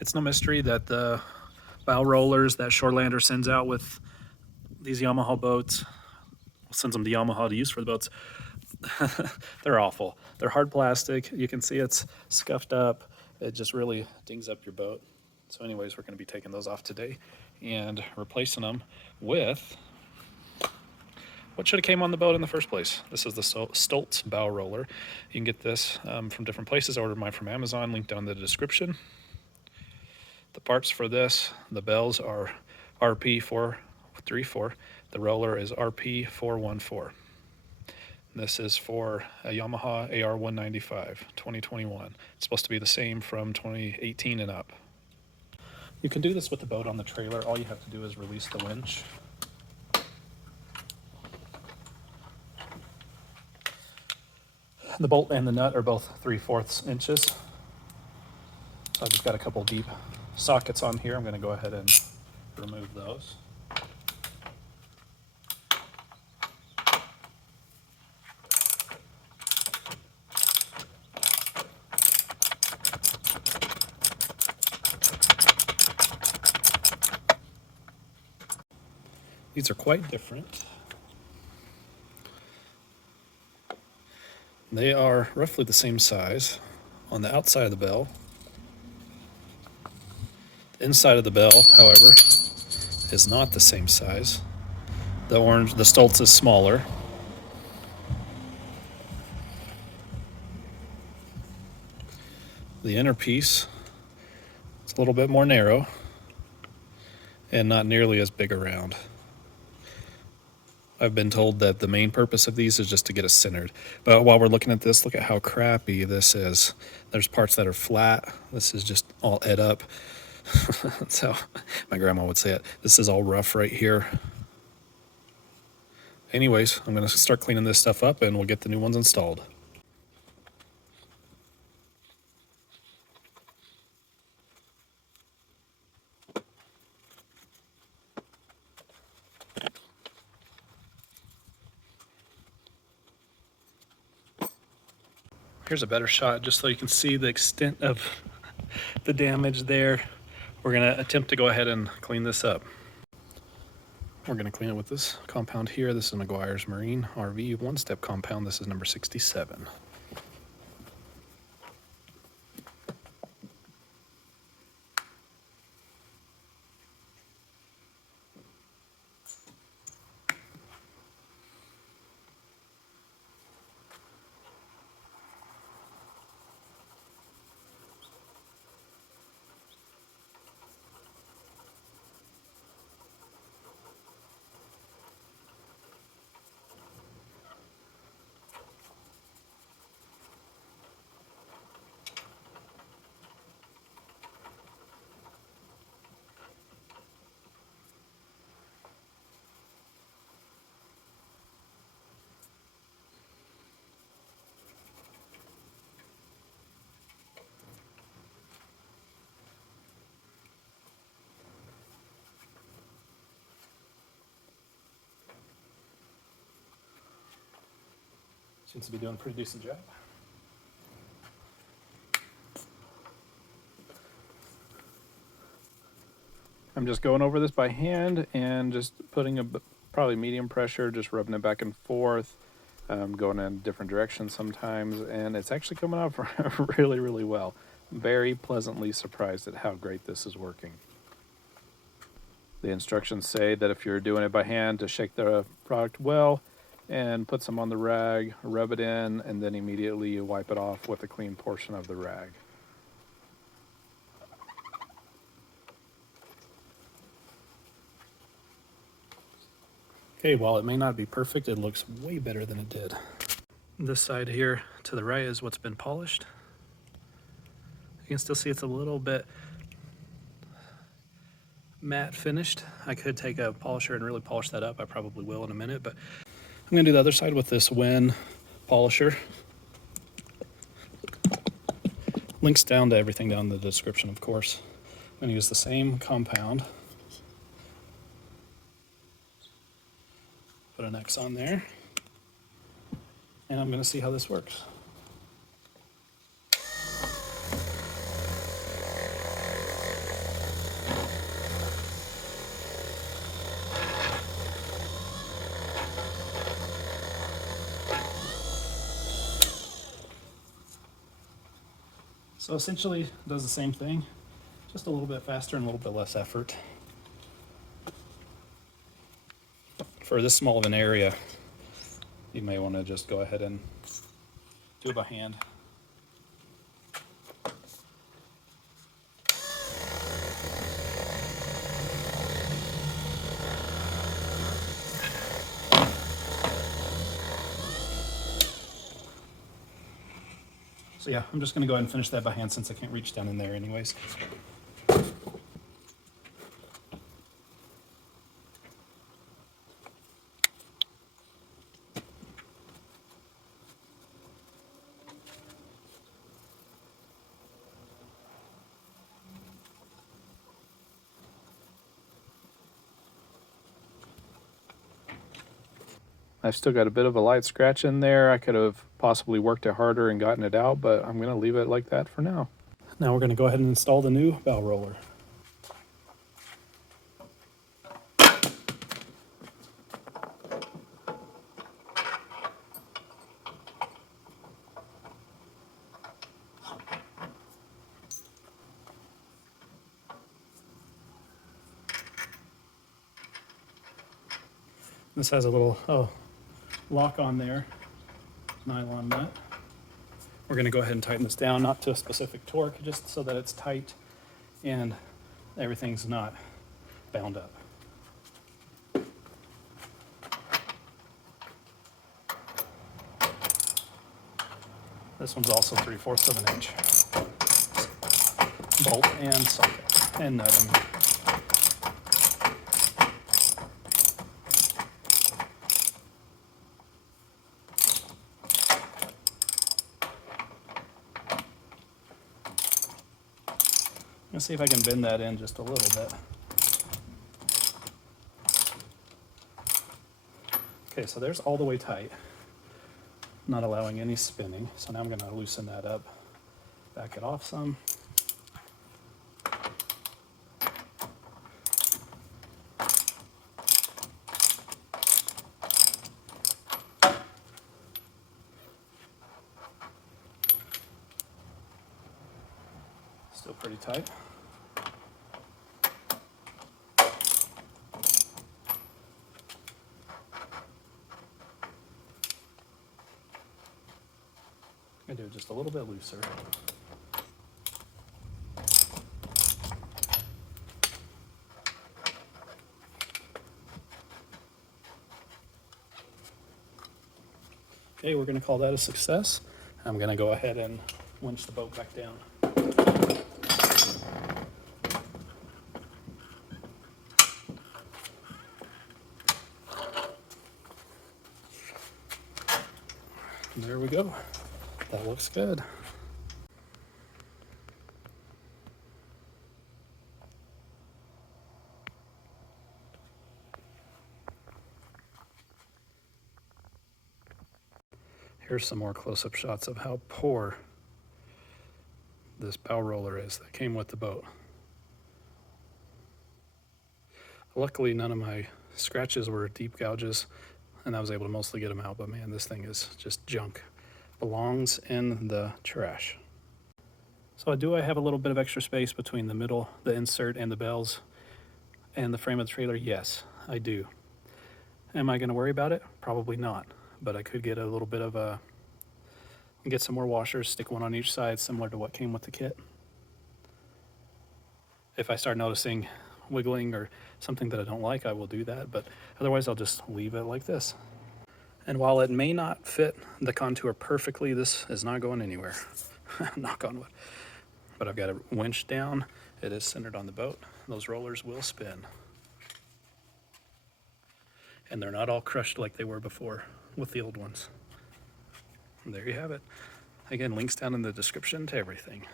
It's no mystery that the bow rollers that Shorelander sends out with these Yamaha boats, sends them to Yamaha to use for the boats, they're awful. They're hard plastic. You can see it's scuffed up. It just really dings up your boat. So anyways, we're going to be taking those off today and replacing them with what should have came on the boat in the first place. This is the Stoltz bow roller. You can get this from different places. I ordered mine from Amazon, linked down in the description. The parts for this, the bells are RP434. The roller is RP414. This is for a Yamaha AR195 2021. It's supposed to be the same from 2018 and up. You can do this with the boat on the trailer. All you have to do is release the winch. The bolt and the nut are both 3/4 inches. So I've just got a couple deep sockets on here. I'm going to go ahead and remove those. These are quite different. They are roughly the same size on the outside of the bell. The inside of the bell, however, is not the same size. The Stoltz is smaller. The inner piece is a little bit more narrow and not nearly as big around. I've been told that the main purpose of these is just to get us centered. But while we're looking at this, look at how crappy this is. There's parts that are flat. This is just all ed up. That's how my grandma would say it. This is all rough right here. Anyways, I'm going to start cleaning this stuff up and we'll get the new ones installed. Here's a better shot just so you can see the extent of the damage there. We're going to attempt to go ahead and clean this up. We're going to clean it with this compound here. This is McGuire's Marine RV one-step compound. This is number 67. Seems to be doing a pretty decent job. I'm just going over this by hand and just putting a probably medium pressure, just rubbing it back and forth, going in different directions sometimes, and it's actually coming out really, really well. I'm very pleasantly surprised at how great this is working. The instructions say that if you're doing it by hand, to shake the product well and put some on the rag, rub it in, and then immediately you wipe it off with a clean portion of the rag. Okay, while it may not be perfect, it looks way better than it did. This side here to the right is what's been polished. You can still see it's a little bit matte finished. I could take a polisher and really polish that up. I probably will in a minute, but I'm gonna do the other side with this Wen polisher. Links down to everything down in the description, of course. I'm gonna use the same compound. Put an X on there. And I'm gonna see how this works. So essentially it does the same thing, just a little bit faster and a little bit less effort. For this small of an area, you may want to just go ahead and do it by hand. So yeah, I'm just going to go ahead and finish that by hand since I can't reach down in there anyways. I've still got a bit of a light scratch in there. I could have possibly worked it harder and gotten it out, but I'm going to leave it like that for now. Now we're going to go ahead and install the new bow roller. This has a little lock on there, nylon nut. We're going to go ahead and tighten this down, not to a specific torque, just so that it's tight and everything's not bound up. This one's also 3/4 of an inch. Bolt and socket and nut. Let's see if I can bend that in just a little bit. Okay, so there's all the way tight, not allowing any spinning. So now I'm going to loosen that up, back it off some. Still pretty tight. I'm going to do it just a little bit looser. Okay, we're going to call that a success. I'm going to go ahead and winch the boat back down. There we go. That looks good. Here's some more close-up shots of how poor this bow roller is that came with the boat. Luckily, none of my scratches were deep gouges, and I was able to mostly get them out, but man, this thing is just junk. Belongs in the trash. So I have a little bit of extra space between the middle, the insert, and the bells, and the frame of the trailer? Yes, I do. Am I going to worry about it? Probably not, but I could get a little bit of get some more washers, stick one on each side, similar to what came with the kit. If I start noticing wiggling or something that I don't like, I will do that, but otherwise I'll just leave it like this. And while it may not fit the contour perfectly, this is not going anywhere. Knock on wood. But I've got it winched down. It is centered on the boat. Those rollers will spin. And they're not all crushed like they were before with the old ones. And there you have it. Again, links down in the description to everything.